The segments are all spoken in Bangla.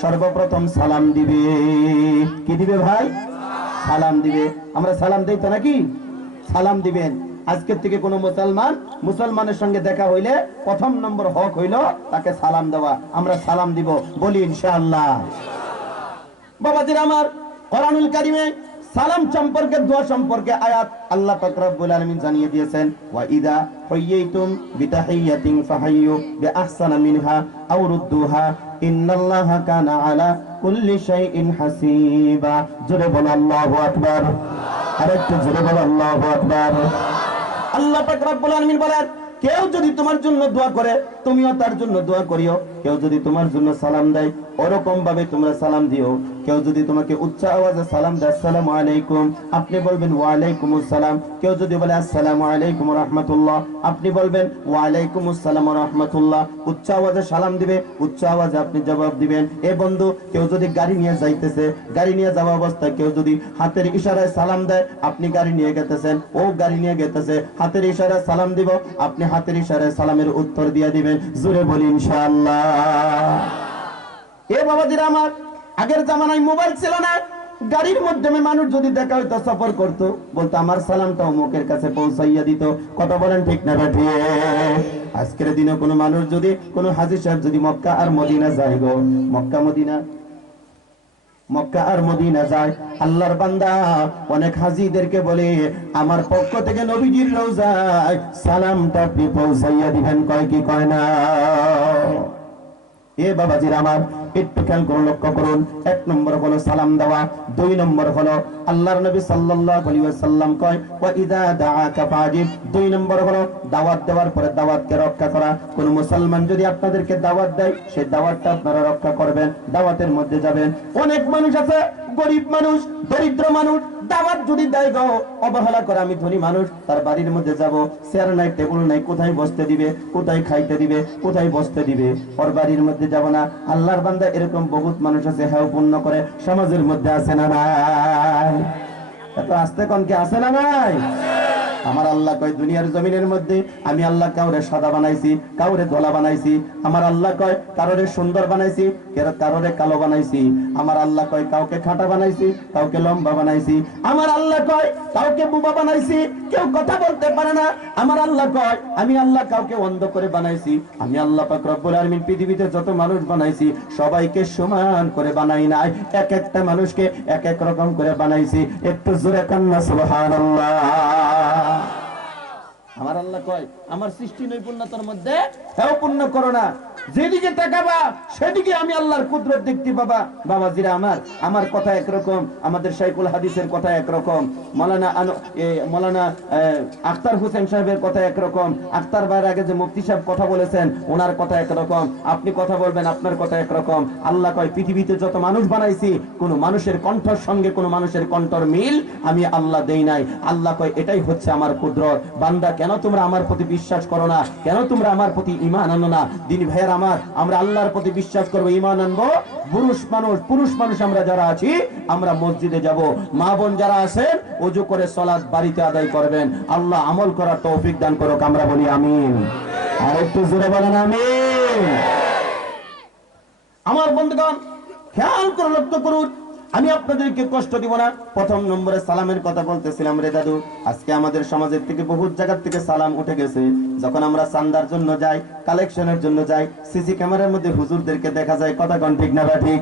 সর্বপ্রথম সালাম দিবে। কি দিবে ভাই? সালাম দিবে। আমরা সালাম তো নাকি? সালাম দিবেন। আজকের থেকে কোন মুসলমান, মুসলমানের সঙ্গে দেখা হইলে প্রথম নম্বর হক হইল তাকে সালাম দেওয়া। আমরা সালাম দিব। বলি ইনশাআল্লাহ। বাবাজির আমার কোরআনুল কারিমে সালাম সম্পর্কে, দোয়া সম্পর্কে আয়াত আল্লাহ পাক রব্বুল আলামিন জানিয়ে দিয়েছেন, ওয়া ইদা হুইয়াইতুম বিতাহিয়াতিন ফাহাইয়ু বিআহসানা মিনহা আও রুদ্দুহা ইন্নাল্লাহা কানা আলা কুল্লি শাইইন হাসিবা। জোরে বল, আল্লাহু আকবার। আরেকটু জোরে বল, আল্লাহু আকবার। আল্লাহ পাক রব্বুল আলামিন বলেন, কেউ যদি তোমার জন্য দোয়া করে তুমিও তার জন্য দোয়া করিও। কেউ যদি তোমার জন্য সালাম দেয় ওরকম ভাবে তোমরা সালাম দিও। কেউ যদি তোমাকে উচ্চ আওয়াজে সালাম দেয়, আসসালামু আলাইকুম আপনি বলবেন ওয়া আলাইকুম আসসালাম কেউ যদি বলে, আসসালামু আলাইকুম রাহমাতুল্লাহ আপনি বলবেন ওয়া আলাইকুম আসসালাম রাহমাতুল্লাহ উচ্চ আওয়াজে সালাম দিবে, উচ্চ আওয়াজে আপনি জবাব দিবেন। এ বন্ধু, কেউ যদি গাড়ি নিয়ে যাইতেছে, গাড়ি নিয়ে যাওয়া অবস্থায় কেউ যদি হাতের ইশারায় সালাম দেয়, আপনি গাড়ি নিয়ে গেতেছেন। ও গাড়ি নিয়ে গেতেছে, হাতের ইশারায় সালাম দিব, আপনি হাতের ইশারায় সালামের উত্তর দিয়ে দিবেন। জোরে বলি ইনশাআল্লাহ। এ বাবাজিরা আমার, আগের জামানায় মোবাইল ছিল না, গাড়ির মাধ্যমে মানুষ যদি দেখা হইতো, সফর করতো, বলতো আমার সালামটা মুখের কাছে পৌঁছাইয়া দিত। কথা বলেন ঠিক না ঠিক আজকের দিনে কোনো মানুষ যদি, কোনো হাজির সাহেব যদি মক্কা আর মদিনা যায় গো, মক্কা মদিনা মক্কা আর মদিনা যায়। আল্লাহর বান্দা অনেক হাজিদেরকে বলে, আমার পক্ষ থেকে নবীজির রোজায় সালামটা আপনি পৌঁছাইয়া দিবেন। কয় কি, কয় না? এ বাবাজির আমার, একটু খেয়াল করুন, লক্ষ্য করুন। এক নম্বর হলো সালাম দেওয়া, দুই নম্বর হলো আল্লাহর নবী সাল্লাল্লাহু আলাইহি দুই নম্বর হলো দাওয়াত দেওয়ার পরে দাওয়াতকে রক্ষা করা। কোন মুসলমান যদি আপনাদেরকে দাওয়াত দেয়, সেই দাওয়াতটা আপনারা রক্ষা করবেন, দাওয়াতের মধ্যে যাবেন। অনেক মানুষ আছে গরিব মানুষ, দরিদ্র মানুষ দাওয়াত যদি দেয় গাও অবহেলা করে আমি ধনী মানুষ, তার বাড়ির মধ্যে যাব, চেয়ার নাই, টেবিল নাই, কোথায় বসতে দিবে, কোথায় খাইতে দিবে, কোথায় বসতে দিবে? ওর বাড়ির মধ্যে যাব না, আল্লাহর বান্দা এরকম বহুত মানুষ আছে হ্যাঁ পূর্ণ করে, সমাজের মধ্যে আছে না নাই? এত আস্তে কনকে আছে না নাই? আমার আল্লাহ কয়, দুনিয়ার জমিনের মধ্যে আমি আল্লাহ কাউরে সাদা বানাইছি, কাউরে ধলা বানাইছি। আমার আল্লাহ কয়, কারোরে সুন্দর বানাইছি কারোরে কালো বানাইছি। আমার আল্লাহ কয়, কাউকে খাটা বানাইছি, কাউকে লম্বা বানাইছি। আমার আল্লাহ কয়, কাউকে বুবা বানাইছি, কেউ কথা বলতে পারে না। আমার আল্লাহ কয়, আমি আল্লাহ কাউকে অন্ধ করে বানাইছি। আমি আল্লাহ পাক রব্বুল আলামিন পৃথিবীতে যত মানুষ বানাইছি, সবাইকে সমান করে বানাই নাই। এক একটা মানুষকে এক এক রকম করে বানাইছি। একটু জোরে কান্না, সুবহানাল্লাহ। আমার আল্লাহ কয় আমার সৃষ্টি নৈপুণ্যতার মধ্যে হ্যাঁ পূর্ণ করো না। যেদিকে তাকাবা সেদিকে আমি আল্লাহর কুদরত দেখতে পাবা। বাবা জিরা আমার আমার কথা একরকম আমাদের শাইকুল হাদিসের কথা একরকম মৌলানা মৌলানা এ, হোসেন সাহেবের কথা একরকম আখতার ভাইয়ের আগে যে মুফতি সাহেব কথা বলেছেন ওনার কথা একরকম আপনি কথা বলবেন আপনার কথা একরকম। আল্লাহ কয় পৃথিবীতে যত মানুষ বানাইছি কোনো মানুষের কণ্ঠর সঙ্গে কোনো মানুষের কণ্ঠর মিল আমি আল্লাহ দেই নাই। আল্লাহ কয় এটাই হচ্ছে আমার কুদরত। বান্দা কেন তোমরা আমার প্রতি বিশ্বাস করো না? কেন তোমরা আমার প্রতি ইমান আনো না? দিন ভাইয়ের আমার, আমরা আল্লাহর প্রতি বিশ্বাস করব ইমান আনব। পুরুষ মানুষ পুরুষ মানুষ আমরা যারা আছি, আমরা মসজিদে যাব। মা বোন যারা আছেন, অজু করে সলাদ বাড়িতে আদায় করবেন। আল্লাহ আমল করার তৌফিক দান করুক, আমরা বলি আমিন। আর একটু জোরে বলেন আমিন। আমার বন্ধুগণ, খেয়াল করে লক্ষ্য করুন আমি আপনাদেরকে কষ্ট দিব না। প্রথম নম্বরে সালামের কথা বলতেছিলাম, রে দাদু, আজকে আমাদের সমাজের থেকে বহুত জায়গার থেকে সালাম উঠে গেছে। যখন আমরা চান্দার জন্য যাই, কালেকশনের জন্য যাই, সিসি ক্যামেরার মধ্যে হুজুরদেরকে দেখা যায়, কথা কন ঠিক না বা ঠিক?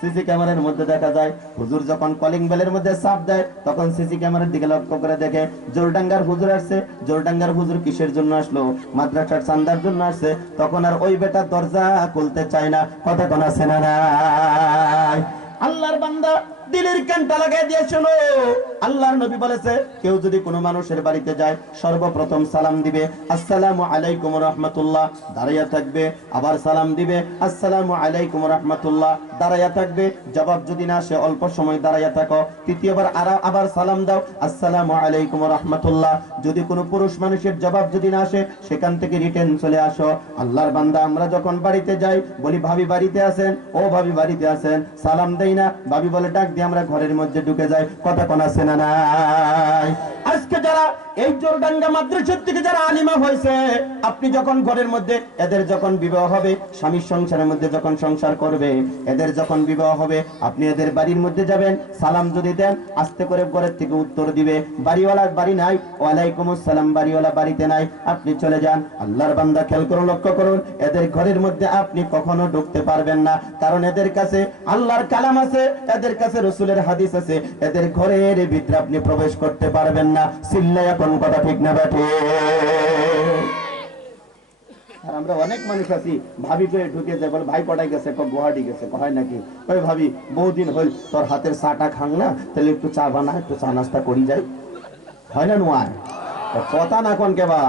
সিসি ক্যামেরার মধ্যে দেখা যায়, হুজুর যখন কলিং বেলের মধ্যে চাপ দেয়, তখন সিসি ক্যামেরার দিকে লক্ষ্য করে দেখে, জোরডাঙ্গার হুজুর আসছে, জোরডাঙ্গার হুজুর কিসের জন্য আসলো? মাদ্রাসার চান্দার জন্য আসছে। তখন আর ওই বেটা দরজা খুলতে চায় না, কথা কোন, আছে না আল্লাহর বান্দা দিলের কানটা লাগাই দিয়ে শোনো। আল্লাহর নবী বলেছে, কেউ যদি কোনো মানুষের বাড়িতে যায়, সর্বপ্রথম সালাম দিবে, আসসালামু আলাইকুম রহমতুল্লাহ, দাঁড়াইয়া থাকবে, আবার সালাম দিবে, আসসালামু আলাইকুম রহমতুল্লাহ, দাঁড়াইয়া থাকবে, জবাব যদি না আসে অল্প সময় দাঁড়াইয়া থাকো, তৃতীয়বার আরা- আবার সালাম দাও, আসসালামু আলাইকুম রহমতুল্লাহ, যদি কোনো পুরুষ মানুষের জবাব যদি না আসে, সেখান থেকে রিটার্ন চলে আসো। আল্লাহর বান্দা, আমরা যখন বাড়িতে যাই, বলি, ভাবি বাড়িতে আছেন? ও ভাবি বাড়িতে আছেন। সালাম দেই না। ভাবি বলে, ডাক দিয়ে আমরা ঘরের মধ্যে ঢুকে যাই কথা কোন আছে না নাই? আজকে যারা এই জোরডাঙ্গা মাদ্রাসার থেকে যারা আলিমা হয়েছে, আপনি যখন ঘরের মধ্যে, এদের যখন বিবাহ হবে, স্বামীর সংসারের মধ্যে যখন সংসার করবে, এদের যখন বিবাহ হবে, আপনি এদের বাড়ির মধ্যে যাবেন, সালাম যদি দেন, আস্তে করে ঘরের থেকে উত্তর দিবে বাড়িওয়ালার বাড়ি নাই ওয়ালাইকুম আসসালাম বাড়িওয়ালা বাড়িতে নাই, আপনি চলে যান, আল্লাহর বান্দা খেয়াল করুন, লক্ষ্য করুন, এদের ঘরের মধ্যে আপনি কখনো ঢুকতে পারবেন না, কারণ এদের কাছে আল্লাহর কালাম আছে, এদের কাছে রসুলের হাদিস আছে, এদের ঘরের ভিতরে আপনি প্রবেশ করতে পারবেন না। সিল্লাই এখন কথা ঠিক না ব্যাঠে। আর আমরা অনেক মানুষ আছি, ভাবি পেয়ে ঢুকে যায়, বলে, ভাই কটাই গেছে? ক, গুয়াহাটি গেছে? কয়, নাকি? ওই ভাবি, বহুদিন হল, তোর হাতের চাটা খাং না, তাহলে একটু চা বানা, একটু চা নাস্তা করি যাই। হয় না নোয়ায় কথা না কোন কেবা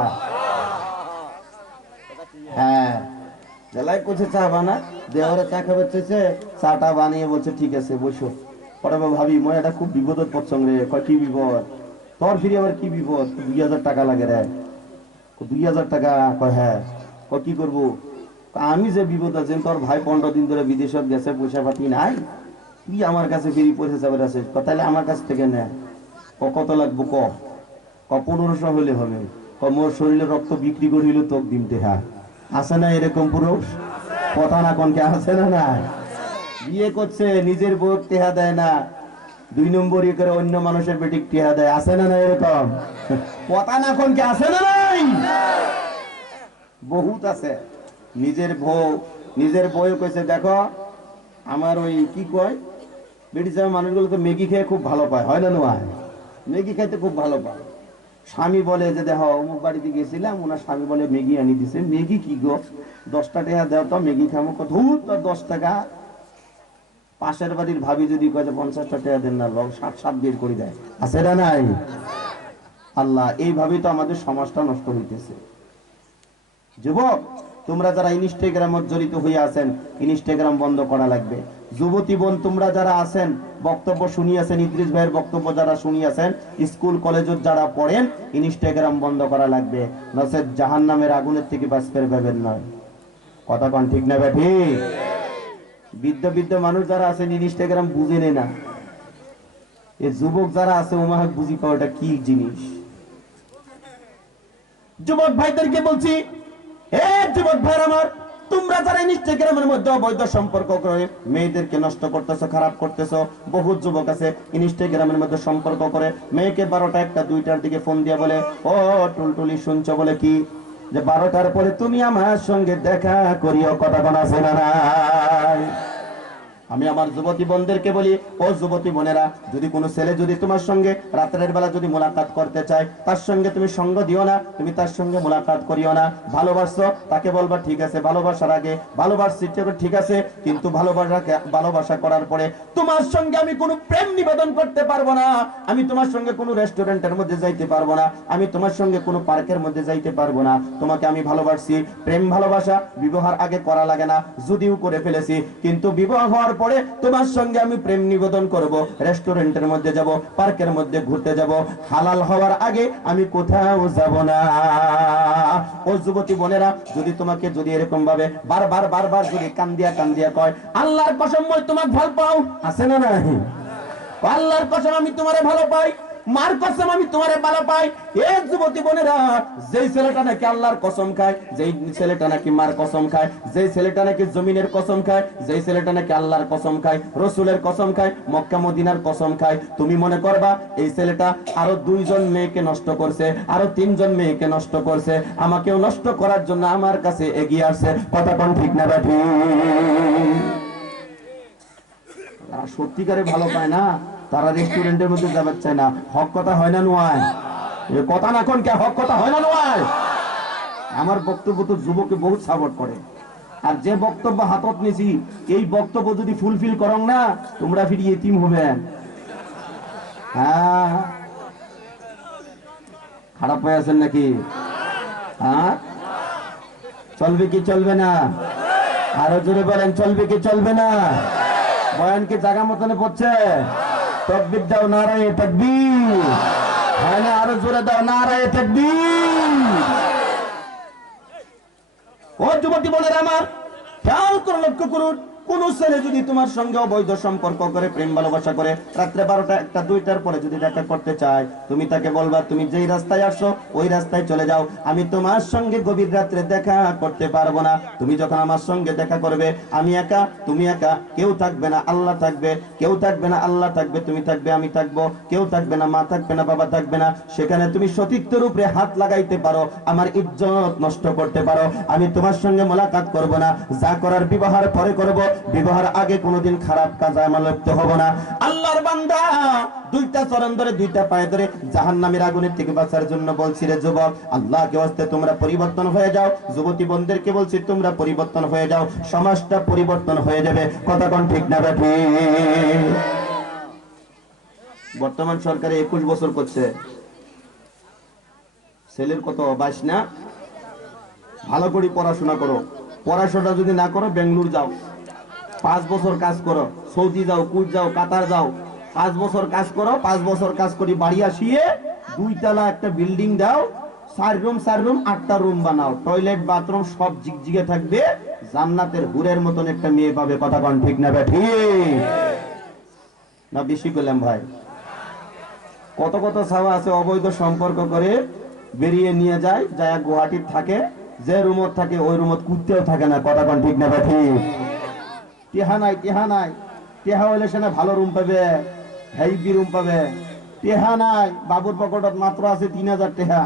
হ্যাঁ। জেলায় করছে চা বানা, দেওয়ারে চা খাবে চেয়েছে চাটা বানিয়ে বলছে, ঠিক আছে, বসো। পরে ভাবি, মই এটা খুব বিপদের পছন্দ রে কয়, কি বিপদ? তোর ফিরে আবার কি বিপদ? দুই হাজার টাকা লাগে রে দুই হাজার টাকা? কয় হ্যাঁ কয়, কি করব আমি যে বিপদ আছে তোর ভাই পনেরো দিন ধরে বিদেশত গেছে পয়সা পাতি নাই। তুই আমার কাছে ফিরি পয়সা যাবে আছে। তাহলে আমার কাছ থেকে নে? ক কত লাগবো ক? ক পনেরোশো হলে হবে। ক মোর শরীরে রক্ত বিক্রি করিল তোক দিন হ্যাঁ আছে না এরকম পুরুষ কথা না কনকে, আছে না না বিয়ে করছে, নিজের বউ টেহা দেয় না। দুই নম্বর ইয়ে করে অন্য মানুষের বেটিক টেহা দেয়। আছে না না এরকম? কথা না এখন কি আছে না নাই? বহুত আছে। নিজের বউ নিজের বউ কইছে, দেখো, আমার ওই কি কয়, বেটি সাহেব মানুষগুলো তো ম্যাগি খেয়ে খুব ভালো পায়, হয় না নয়? ম্যাগি খাইতে খুব ভালো পায়। স্বামী বলে যে, দেখো, অমুক বাড়িতে গেছিলাম ওনার স্বামী বলে ম্যাগি আনি দিছে। ম্যাগি কি গো? দশটা টাকা দেও তো, ম্যাগি খামো। কত তো দশ টাকা? পাশের বাড়ির ভাবি যদি কয় পঞ্চাশটা টাকা দেন না লগ সাত সাত বের করে দেয়। আছে না নাই? আল্লাহ এইভাবেই তো আমাদের সমাজটা নষ্ট হইতেছে। যুবক তোমরা যারা ইনস্টাগ্রামত জড়িত হয়ে আছেন ইনস্টাগ্রাম বন্ধ করা লাগবে। যুবতী বোন তোমরা যারা আছেন বক্তব্য শুনিয়েছেন ইদ্রিস ভাইয়ের বক্তব্য যারা শুনিয়াছেন স্কুল কলেজত যারা পড়েন ইনস্টাগ্রাম বন্ধ করা লাগবে। নসেদ জাহান নামের আগুনের থেকে বাঁচতে পাবেন নয় কথা কন ঠিক না ব্যাঠি বৃদ্ধ বৃদ্ধ মানুষ যারা আছেন ইনস্টাগ্রাম বুঝে নেয় না। এই যুবক যারা আছে ওমাহাক বুঝি পাওয়াটা কি জিনিস? যুবক ভাইদেরকে বলছি যুবক ভাই আমার, তোমরা যারা ইনস্টাগ্রামের মধ্যে অবৈধ সম্পর্ক করে মেয়েদেরকে নষ্ট করতেছো, খারাপ যুবক আছে ইনস্টাগ্রামের মধ্যে সম্পর্ক করে, মেয়েকে বারোটা একটা দুইটার দিকে ফোন দিয়ে বলে, ও টুলটুলি শুনছো বলে কি? যে বারোটার পরে তুমি আমার সঙ্গে দেখা করিও কথা বলা না নাই। আমি আমার যুবতী বোনদেরকে বলি, ও যুবতী বোনেরা, যদি কোনো ছেলে যদি তোমার সঙ্গে রাত্রের বেলা যদি মোলাকাত করতে চায়, তার সঙ্গে তুমি সঙ্গ দিও না, তুমি তার সঙ্গে মোলাকাত করিও না। ভালোবাসছো তাকে বলবা, ঠিক আছে, ভালোবাসার আগে ভালোবাসছি, ঠিক আছে কিন্তু ভালোবাসা ভালোবাসা করার পরে তোমার সঙ্গে আমি কোনো প্রেম নিবেদন করতে পারব না। আমি তোমার সঙ্গে কোনো রেস্টুরেন্টের মধ্যে যাইতে পারব না। আমি তোমার সঙ্গে কোনো পার্কের মধ্যে যাইতে পারব না। তোমাকে আমি ভালোবাসছি। প্রেম, ভালোবাসা বিবাহের আগে করা লাগে না। যদিও করে ফেলেছি, কিন্তু বিবাহ হওয়ার পরে তোমার সঙ্গে আমি প্রেম নিবেদন করব। রেস্টুরেন্টের মধ্যে যাব, পার্কের মধ্যে ঘুরতে যাব। হালাল হওয়ার আগে আমি কোথাও যাব না। ও যুবতী বোনেরা, যদি তোমাকে যদি এরকম ভাবে বারবার বারবার যদি কান্দিয়া কান্দিয়া কয়, আল্লাহর কসম তোমাকে ভালো পাও। আছে না নাই? আল্লাহর কসম, আমি তোমারে ভালো পাই। মার কসম আমি তোমারে ভালো পাই। এ যুবতী বোনেরা, যেই ছেলেটা নাকি আল্লাহর কসম খায়, যেই ছেলেটা নাকি মার কসম খায়, যেই ছেলেটা নাকি জমিনের কসম খায়, যেই ছেলেটা নাকি আল্লাহর কসম খায়, রসুলের কসম খায়, মক্কা মদিনার কসম খায়। তুমি মনে করবা, এই ছেলেটা আরও দুইজন মেয়েকে নষ্ট করছে, আরও তিনজন মেয়েকে নষ্ট করছে। আমাকেও নষ্ট করার জন্য আমার কাছে এগিয়ে আসছে। কথা কোন ঠিক না ব্যাঠি সত্যিকারে ভালো পায় না? তারা রেস্টুরেন্টের মধ্যে যাবার চায় না। হক কথা হয় না নোয়ায়। কথা না কোন কে? হক কথা হয় না নোয়ায়। আমার বক্তব্য তো যুবকে বহুত সাপোর্ট করে। আর যে বক্তব্য হাতত নিছি, এই বক্তব্য যদি ফুলফিল করং না, তোমরা ফিরি এতিম হবে। হ্যাঁ। খারাপ হয়ে আছেন নাকি? হ্যাঁ? চলবে কি চলবে না? আরও জোরে বলেন, চলবে কি চলবে না? বয়ান কি জায়গা মতনে পড়ছে? তকবির দাও নারায় তকবির। হ্যাঁ আরও জোরে দাও নারায় তকবির। ও যুবতী বোনের আমার, খেয়াল করে লক্ষ্য করুন। কোন ছেলে যদি তোমার সঙ্গে অবৈধ সম্পর্ক করে, প্রেম ভালোবাসা করে, রাত্রে বারোটা, একটা, দুইটার পরে যদি দেখা করতে চায়, তুমি তাকে বলবা, তুমি যেই রাস্তায় আসো, ওই রাস্তায় চলে যাও। আমি তোমার সঙ্গে গভীর রাত্রে দেখা করতে পারব না। তুমি যখন আমার সঙ্গে দেখা করবে, আমি একা, তুমি একা। কেউ থাকবে না, আল্লাহ থাকবে। কেউ থাকবে না, আল্লাহ থাকবে। তুমি থাকবে, আমি থাকব। কেউ থাকবে না, মা থাকবে না, বাবা থাকবে না। সেখানে তুমি সতীত্বের উপরে হাত লাগাইতে পারো, আমার ইজ্জত নষ্ট করতে পারো। আমি তোমার সঙ্গে মোলাকাত করব না। যা করার বিবাহের পরে করব বিবাহের আগে কোনোদিন খারাপ কাজ আমার লিপ্ত হব না। আল্লাহর বান্দা, দুইটা চরণ ধরে, দুইটা পায়ে ধরে জাহান্নামের আগুনের থেকে বাঁচার জন্য বলছি রে যুবক, আল্লাহকে হস্তে তোমরা পরিবর্তন হয়ে যাও। যুবতী বন্ধুদেরকে বলছি, তোমরা পরিবর্তন হয়ে যাও। সমাজটা পরিবর্তন হয়ে যাবে। কথা কোন ঠিক না বেঠি বর্তমান সরকারে একুশ বছর করছে। ছেলের কত, বাইশ না? ভালো করে পড়াশোনা করো। পড়াশোনা যদি না করো, বেঙ্গলোর যাও। পাঁচ বছর কাজ করো, সৌদি যাও কুট যাও, কাতার যাও। পাঁচ বছর কাজ করো, পাঁচ বছর কাজ করি বাড়ি আসিয়ে দুইতলা একটা বিল্ডিং দাও, চার রুম চার রুম, আটটা রুম বানাও। টয়লেট, বাথরুম সব জিগজিগে থাকবে, জান্নাতের হুরের মতন একটা মেয়ে পাবে, কথা কন ঠিক না বে ঠিক না, বেশি করলাম ভাই। কত কত ছাওয়া আছে, অবৈধ সম্পর্ক করে বেরিয়ে নিয়ে যায় যায় গুয়াহাটির থাকে, যে রুমত থাকে, ওই রুমত কুত্তেও থাকে না, কথা কন ঠিক না বে ঠিক টেহা নাই টেহা নাই। টেহা হইলে সেনা ভালো রুম পাবে হেইবি রুম পাবে। টেহা নাই, বাবুর পকেটত মাত্র আছে তিন হাজার টেহা।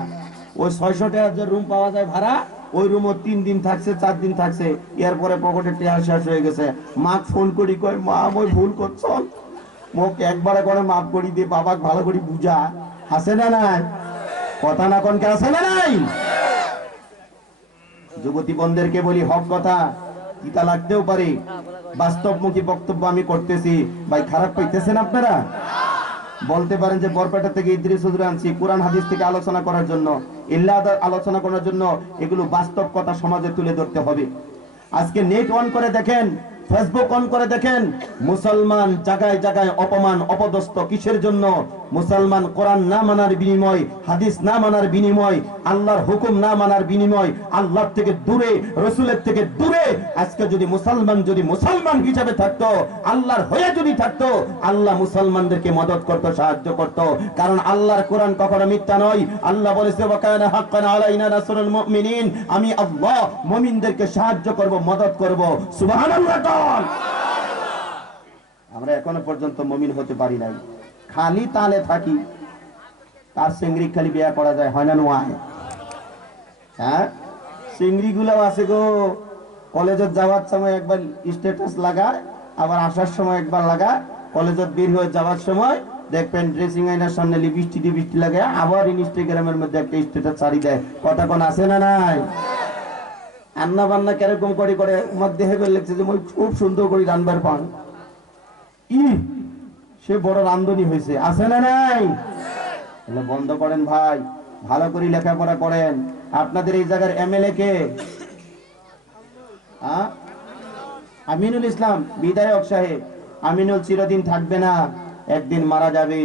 ওই ছয়শো টাকার যে রুম পাওয়া যায় ভাড়া, ওই রুমও তিন দিন থাকছে, চার দিন থাকছে। এরপরে পকেটে টেহা শেষ হয়ে গেছে। মাক ফোন করি, কয়, মা, মই ভুল করছ? মোক একবারে করে মাফ করি দিয়ে বাবাক ভালো করে বুঝা। আছে না নাই? কথা না কনকে আছে না নাই? যুবতী বন্ধেরকে বলি, হক কথা। কিতা লাগতেও পারে। বাস্তবমুখী বক্তব্য আমি করতেছি। ভাই, খারাপ পাইতেছেন আপনারা? বলতে পারেন যে বরপেটা থেকে ইদ্রিস হুজুর আনছি, কোরআন হাদিস থেকে আলোচনা করার জন্য ইল্লা আলোচনা করার জন্য এগুলো বাস্তব কথা সমাজে তুলে ধরতে হবে। আজকে নেট অন করে দেখেন, ফেসবুক অন করে দেখেন, মুসলমান জায়গায় জায়গায় অপমান, অপদস্থ কিসের জন্য? মুসলমান কোরআন না মানার বিনিময়, হাদিস না মানার বিনিময়, আল্লাহর হুকুম না মানার বিনিময়, আল্লাহর থেকে দূরে, রসুলের থেকে দূরে, আজকে যদি মুসলমান যদি মুসলমান হিসাবে থাকতো, আল্লাহর হয়ে যদি থাকতো, আল্লাহ মুসলমানদেরকে মদত করত, সাহায্য করত। কারণ আল্লাহর কোরআন কখনো মিথ্যা নয়। আল্লাহ বলেছে আমি আল্লাহ মুমিনদেরকে সাহায্য করব, মদত করব। সুবহানাল্লাহ আমরা এখনও পর্যন্ত মুমিন হতে পারি নাই। খালি তালে থাকি। তার সিংড়ি খালি বিয়া করা যায়, হয় না নয় হ্যাঁ? চিংড়ি গুলাও আছে গো। কলেজত যাওয়ার সময় একবার স্ট্যাটাস লাগায়, আবার আসার সময় একবার লাগায়। কলেজত বের হয়ে যাওয়ার সময় দেখবেন ড্রেসিং আইনার সামনে লিপস্টিক টিপস্টিক লাগে আবার ইনস্টাগ্রামের মধ্যে একটা স্ট্যাটাস ছাড়ি দেয়। কথা কোন আছে না নাই? রান্না বান্না কীরকম করে করে আমার দেহে বের লাগছে যে, মই খুব সুন্দর করে রান্নার পান। ই সে বড় রান্ধনি হয়েছে। আছে না নাই? তাহলে বন্ধ করেন ভাই। ভালো করে লেখাপড়া করেন। আপনাদের এই জায়গার এমএলএ কে? আমিনুল ইসলাম, বিধায়ক সাহেব। আমিনুল চিরদিন থাকবে না। একদিন মারা যাবে।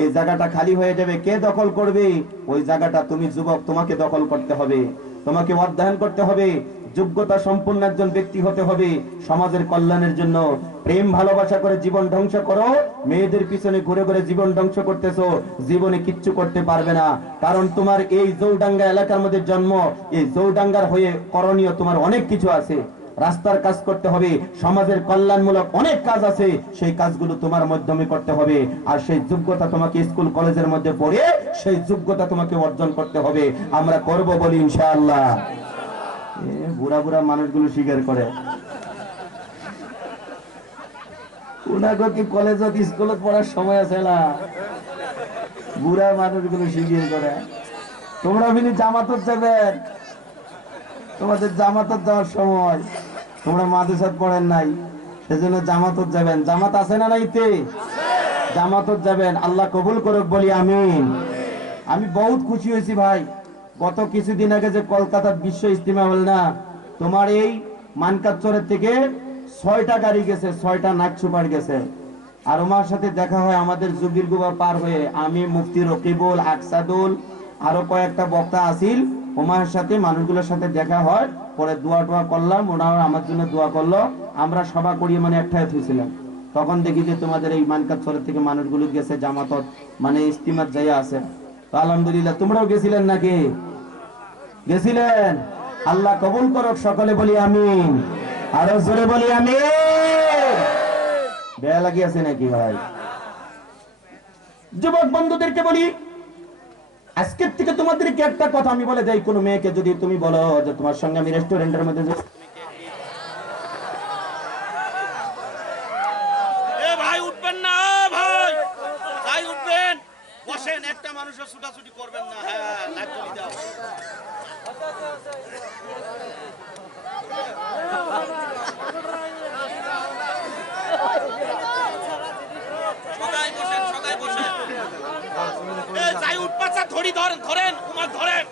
এই জায়গাটা খালি হয়ে যাবে। কে দখল করবে? ওই জায়গাটা তুমি যুবক, তোমাকে দখল করতে হবে। তোমাকে অধ্যয়ন করতে হবে। যোগ্যতা সম্পন্ন একজন ব্যক্তি হতে হবে। সমাজের কল্যাণের জন্য প্রেম, ভালোবাসা করে জীবন ধ্বংস করো। মেয়েদের পিছনে ঘুরে ঘুরে জীবন ধ্বংস করতেছো। জীবনে কিচ্ছু করতে পারবে না। কারণ তোমার এই জৌডাঙ্গা এলাকার মধ্যে জন্ম, এই জৌডাঙ্গার হয়ে করণীয় তোমার অনেক কিছু আছে। রাস্তার কাজ করতে হবে, সমাজের কল্যাণমূলক অনেক কাজ আছে। সেই কাজগুলো তোমার মাধ্যমে করতে হবে। আর সেই যোগ্যতা তোমাকে স্কুল, কলেজের মধ্যে পড়ে সেই যোগ্যতা তোমাকে অর্জন করতে হবে। আমরা করব বলি ইনশাআল্লাহ। বুড়া বুড়া মানুষগুলো স্বীকার করে। উনাকে কি কলেজত স্কুলত পড়ার সময় আছে না? বুড়া মানুষগুলো স্বীকার করে। তোমরা মিলি জামাতত যাবেন তোমাদের জামাতত যাওয়ার সময় তোমরা মাদ্রাসাত পড়েন নাই, সেজন্য জামাতত যাবেন। জামাত আছে না নাইতে জামাতত যাবেন। আল্লাহ কবুল করুক বলি আমিন। আমি বহুত খুশি হয়েছি ভাই। গত কিছুদিন আগে যে কলকাতার বিশ্ব ইস্তিমা হল না, তোমার এই মানকাচরের থেকে ছয়টা গাড়ি গেছে, ছয়টা নাক সুপার গেছে। আর ওমার সাথে দেখা হয় আমাদের জুগির গুবা পার হয়ে। আমি, মুফতি রকিবুল, আকসাদুল, আরও কয়েকটা বক্তা আসিল। ওমার সাথে মানুষগুলোর সাথে দেখা হয়। পরে দোয়া টোয়া করলাম ওনারা আমার জন্য দোয়া করল। আমরা সভা করিয়ে মানে একটাই থুইছিলাম। তখন দেখি যে তোমাদের এই মানকাত চরের থেকে মানুষগুলো গেছে জামাতত মানে ইস্তিমার যাইয়া আছে। আলহামদুলিল্লাহ, তোমরাও গেছিলেন নাকি? গেছিলেন? আল্লাহ কবুল করক, সকলে বলি আমিন। আরও জোরে বলি আমি বেয়া লাগিয়েছে নাকি ভাই? যুবক বন্ধুদেরকে বলি, আজকের থেকে তোমাদেরকে একটা কথা আমি বলে যাই কোনো মেয়েকে যদি তুমি বলো যে তোমার সঙ্গে আমি রেস্টুরেন্টের মধ্যে একটা মানুষের ছুটাছুটি করবেন না। হ্যাঁ এ যাই উঠপাচ্ছা ধরি, ধরেন ধরেন উমার ধরেন।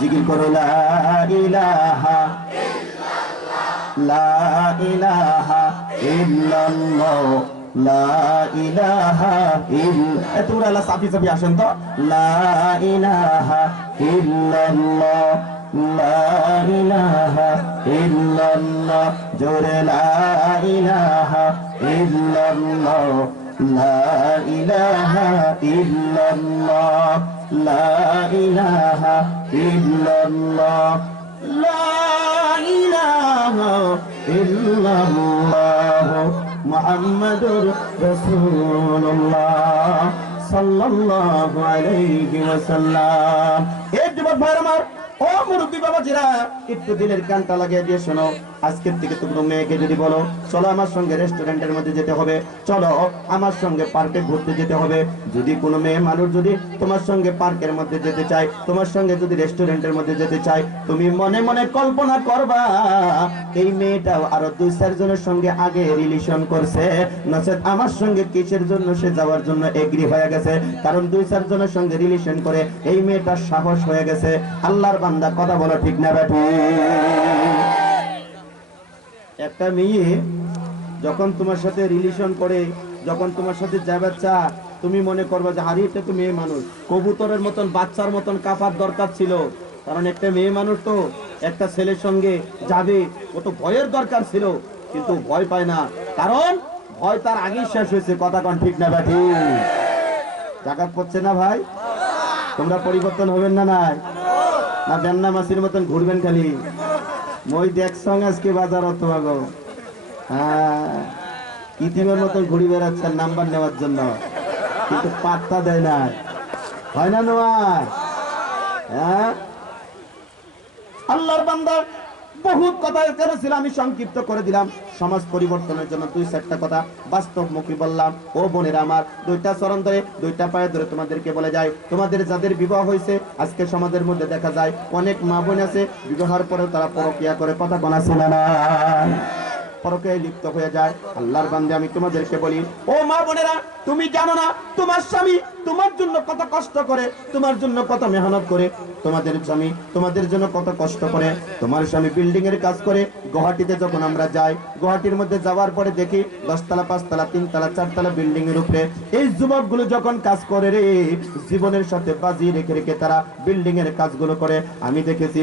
জিকির করো, লা ইলাহা লা ইলাহা ইল্লাল্লাহ। লা ইলাহা ইল, এ তোমরা আল্লাহ সাফি সাফি আসেন তো? লা ইলাহা ইল্লাল্লাহ, লা ইলাহা ইল্লাল্লাহ, জোরে লা ইলাহা ইল্লাল্লাহ, লা ইলাহা ইল্লাল্লাহ, লা ইলাহা ইল্লাল্লাহ মুহাম্মাদুর রাসূলুল্লাহ সাল্লাল্লাহু আলাইহি ওয়াসাল্লাম। এই যুবক ভাইরা আমার ও মুরব্বী একটু দিলের লাগিয়ে দিয়ে শোনো। আজকের থেকে মেয়েকে যদি বলো, চলো আমার সঙ্গে রেস্টুরেন্টের মধ্যে যেতে হবে। চলো আমার সঙ্গে পার্কে ঘুরতে যেতে হবে। যদি কোনো মেয়ে মানুষ যদি তোমার সঙ্গে পার্কের মধ্যে যেতে চায়, তোমার সঙ্গে যদি রেস্টুরেন্টের মধ্যে যেতে চায়, তুমি মনে মনে কল্পনা করবা, এই মেয়েটাও আরও দুই চারজনের সঙ্গে আগে রিলেশন করছে। নচেত আমার সঙ্গে কিসের জন্য সে যাওয়ার জন্য এগ্রি হয়ে গেছে? কারণ দুই চারজনের সঙ্গে রিলেশন করে এই মেয়েটার সাহস হয়ে গেছে। আল্লাহর বান্দা কথা বলো ঠিক না ব্যাটি একটা মেয়ে যখন তোমার সাথে রিলেশন করে, যখন তোমার সাথে যাবে চা তুমি মনে করবে যে হারি এটা তো মেয়ে মানুষ। কবুতরের মতন, বাচ্চার মতন কাফার দরকার ছিল। কারণ একটা মেয়ে মানুষ তো, একটা ছেলের সঙ্গে যাবে, ও তো ভয়ের দরকার ছিল। কিন্তু ভয় পায় না। কারণ ভয় তার আগেই শেষ হয়েছে। কথা কন ঠিক না ব্যাঠি জাকাত পড়ছে না ভাই? তোমরা পরিবর্তন হবেন না নাই? না বেন্না মাসির মতন ঘুরবেন খালি। মই দেখছং আজকে বাজার তোমাকে হ্যাঁ ইতিমের মতন ঘুরি বেড়াচ্ছেন, নাম্বার নেওয়ার জন্য। কিন্তু পাত্তা দেয় না। হয় না নয় হ্যাঁ? আল্লাহর বান্দা বহুত কথা এখানে ছিল আমি সংক্ষিপ্ত করে দিলাম। সমাজ পরিবর্তনের জন্য দুই চারটা কথা বাস্তবমুখী বললাম। ও বোনেরা আমার, দুইটা চরণ ধরে, দুইটা পায়ে ধরে তোমাদেরকে বলে যায়, তোমাদের যাদের বিবাহ হয়েছে, আজকে সমাজের মধ্যে দেখা যায় অনেক মা বোন আছে, বিবাহের পরে তারা পরকিয়া করে, কথা শোনা না। পরকে লিপ্ত হয়ে যায়। আল্লাহর বান্দে, আমি তোমাদেরকে বলি, ও মা বোনেরা, তুমি জানো না, তোমার স্বামী তোমার জন্য কত কষ্ট করে, তোমার জন্য কত মেহনত করে। তোমাদের স্বামী তোমাদের জন্য কত কষ্ট করে। তোমার স্বামী বিল্ডিং এর কাজ করে, গুয়াহাটিতে যখন আমরা যাই, গুয়াহাটির মধ্যে যাওয়ার পরে দেখি, দশতলা, পাঁচতলা, তিনতলা, চারতলা বিল্ডিং এর উপরে এই যুবকগুলো যখন কাজ করে রে, জীবনের সাথে বাজি রেখে রেখে তারা বিল্ডিং এর কাজগুলো করে। আমি দেখেছি